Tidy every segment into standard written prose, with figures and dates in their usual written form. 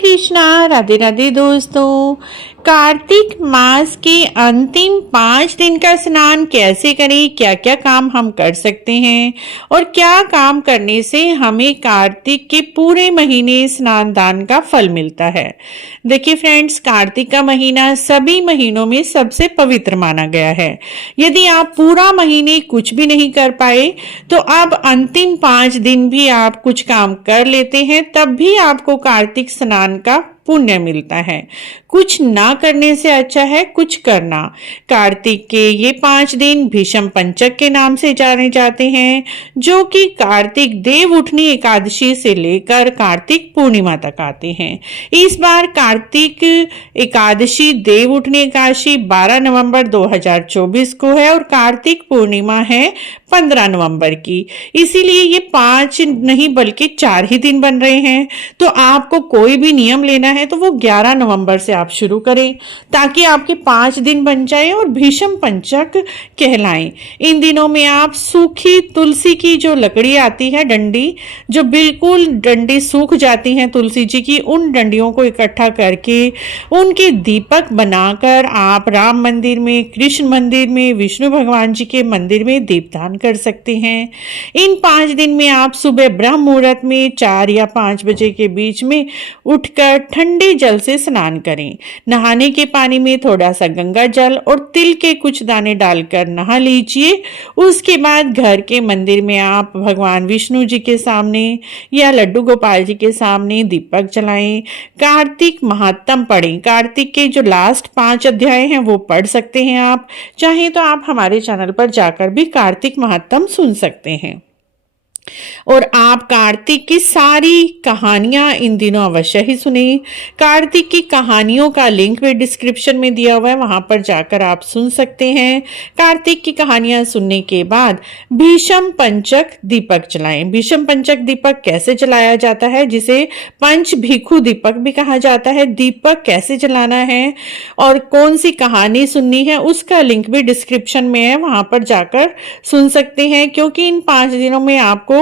कृष्णा, राधे राधे दोस्तों। कार्तिक मास के अंतिम 5 दिन का स्नान कैसे करें, क्या क्या काम हम कर सकते हैं और क्या काम करने से हमें कार्तिक के पूरे महीने स्नान दान का फल मिलता है। देखिए फ्रेंड्स, कार्तिक का महीना सभी महीनों में सबसे पवित्र माना गया है। यदि आप पूरा महीने कुछ भी नहीं कर पाए तो अब अंतिम 5 दिन भी आप कुछ काम कर लेते हैं, तब भी आपको कार्तिक स्नान का पुण्य मिलता है। कुछ ना करने से अच्छा है कुछ करना। कार्तिक के ये 5 दिन भीष्म पंचक के नाम से जाने जाते हैं, जो कि कार्तिक देव उठनी एकादशी से लेकर कार्तिक पूर्णिमा तक आते हैं। इस बार कार्तिक एकादशी देव उठनी एकादशी 12 नवंबर 2024 को है और कार्तिक पूर्णिमा है 15 नवंबर की। इसीलिए ये 5 नहीं बल्कि 4 ही दिन बन रहे हैं। तो आपको कोई भी नियम लेना है तो वो 11 नवंबर से आप शुरू करें, ताकि आपके 5 दिन बन जाए और भीष्म पंचक कहलाएं। इन दिनों में आप सूखी तुलसी की जो लकड़ी आती है, डंडी, जो बिल्कुल डंडी सूख जाती हैं तुलसी जी की, उन डंडियों को इकट्ठा करके उनके दीपक बनाकर आप राम मंदिर में, कृष्ण मंदिर में, विष्णु भगवान जी के मंदिर में दीपदान कर सकते हैं। इन 5 दिन में आप सुबह ब्रह्म मुहूर्त में 4 या 5 बजे के बीच में उठकर ठंडे जल से स्नान करें। नहाने के पानी में थोड़ा सा गंगा जल और तिल के कुछ दाने डालकर नहा लीजिए। उसके बाद घर के मंदिर में आप भगवान विष्णु जी के सामने या लड्डू गोपाल जी के सामने दीपक जलाएं। कार्तिक महात्म पढ़ें। कार्तिक के जो लास्ट 5 अध्याय हैं वो पढ़ सकते हैं आप। चाहे तो आप हमारे चैनल पर जाकर भी कार्तिक महात्म सुन सकते हैं। और आप कार्तिक की सारी कहानियां इन दिनों अवश्य ही सुने। कार्तिक की कहानियों का लिंक भी डिस्क्रिप्शन में दिया हुआ है, वहां पर जाकर आप सुन सकते हैं। कार्तिक की कहानियां सुनने के बाद भीष्म पंचक दीपक जलाएं। भीष्म पंचक दीपक कैसे जलाया जाता है, जिसे पंच भिक्षु दीपक भी कहा जाता है, दीपक कैसे जलाना है और कौन सी कहानी सुननी है, उसका लिंक भी डिस्क्रिप्शन में है, वहां पर जाकर सुन सकते हैं। क्योंकि इन 5 दिनों में आपको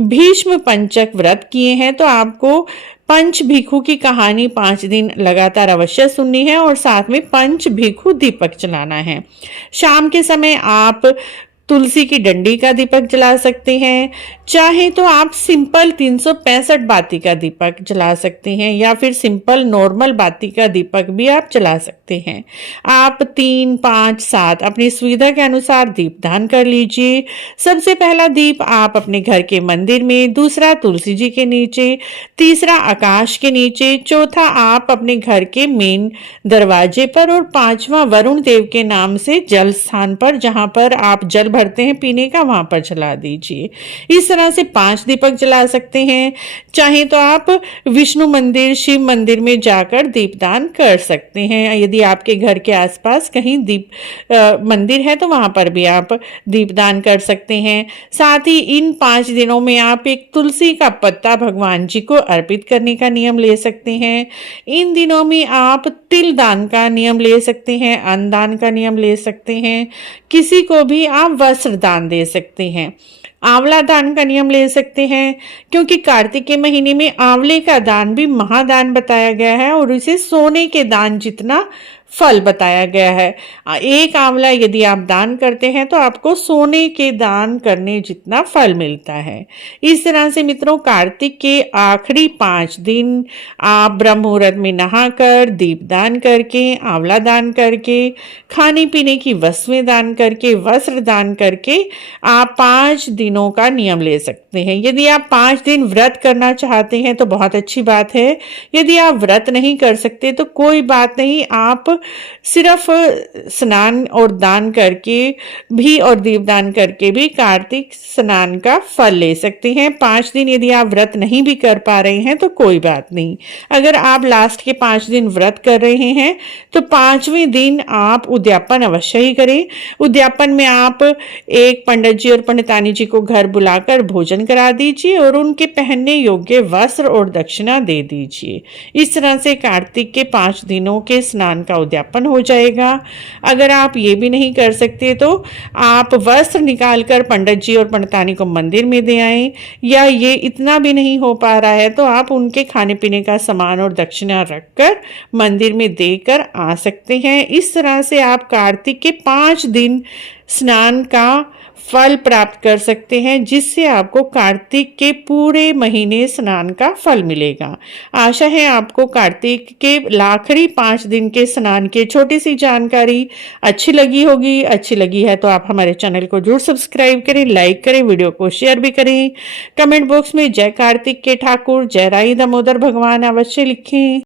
भीष्म पंचक व्रत किए हैं तो आपको पंच भिक्षु की कहानी 5 दिन लगातार अवश्य सुननी है और साथ में पंच भिक्षु दीपक जलाना है। शाम के समय आप तुलसी की डंडी का दीपक जला सकते हैं। चाहे तो आप सिंपल 365 बाती का दीपक जला सकते हैं या फिर सिंपल नॉर्मल बाती का दीपक भी आप जला सकते हैं। आप 3, 5, 7 अपनी सुविधा के अनुसार दीपदान कर लीजिए। सबसे पहला दीप आप अपने घर के मंदिर में, दूसरा तुलसी जी के नीचे, तीसरा आकाश के नीचे, चौथा आप अपने घर के मेन दरवाजे पर और 5वां वरुण देव के नाम से जल स्थान पर, जहां पर आप जल भरते हैं पीने का, वहां पर जला दीजिए। इस तरह से 5 दीपक जला सकते हैं। चाहे तो आप विष्णु मंदिर, शिव मंदिर में जाकर दीपदान कर सकते हैं। यदि आपके घर के आसपास कहीं मंदिर है तो वहां पर भी आप दीपदान कर सकते हैं। साथ ही इन 5 दिनों में आप एक तुलसी का पत्ता भगवान जी को अर्पित करने का नियम ले सकते हैं। इन दिनों में आप तिल दान का नियम ले सकते हैं, अन्न दान का नियम ले सकते हैं। किसी को भी आप वस्त्र दान दे सकते हैं। आंवला दान का नियम ले सकते हैं, क्योंकि कार्तिक के महीने में आंवले का दान भी महादान बताया गया है और इसे सोने के दान जितना फल बताया गया है। एक आंवला यदि आप दान करते हैं तो आपको सोने के दान करने जितना फल मिलता है। इस तरह से मित्रों, कार्तिक के आखिरी 5 दिन आप ब्रह्म मुहूर्त में नहाकर, दीपदान करके, आंवला दान करके, खाने पीने की वस्तुएं दान करके, वस्त्र दान करके आप 5 दिनों का नियम ले सकते हैं। यदि आप 5 दिन व्रत करना चाहते हैं तो बहुत अच्छी बात है। यदि आप व्रत नहीं कर सकते तो कोई बात नहीं, आप सिर्फ स्नान और दान करके भी और दीपदान करके भी कार्तिक स्नान का फल ले सकते हैं। 5 दिन यदि आप व्रत नहीं भी कर पा रहे हैं तो कोई बात नहीं। अगर आप लास्ट के 5 दिन व्रत कर रहे हैं तो 5वें दिन आप उद्यापन अवश्य ही करें। उद्यापन में आप एक पंडित जी और पंडितानी जी को घर बुलाकर भोजन करा दीजिए और उनके पहनने योग्य वस्त्र और दक्षिणा दे दीजिए। इस तरह से कार्तिक के 5 दिनों के स्नान का उद्यापन हो जाएगा। अगर आप ये भी नहीं कर सकते तो आप वस्त्र निकालकर पंडित जी और पंडितानी को मंदिर में दे आएं, या ये इतना भी नहीं हो पा रहा है तो आप उनके खाने पीने का सामान और दक्षिणा रखकर मंदिर में देकर आ सकते हैं। इस तरह से आप कार्तिक के 5 दिन स्नान का फल प्राप्त कर सकते हैं, जिससे आपको कार्तिक के पूरे महीने स्नान का फल मिलेगा। आशा है आपको कार्तिक के आखिरी 5 दिन के स्नान की छोटी सी जानकारी अच्छी लगी होगी। अच्छी लगी है तो आप हमारे चैनल को जरूर सब्सक्राइब करें, लाइक करें, वीडियो को शेयर भी करें। कमेंट बॉक्स में जय कार्तिक के ठाकुर, जय राई दामोदर भगवान अवश्य लिखें।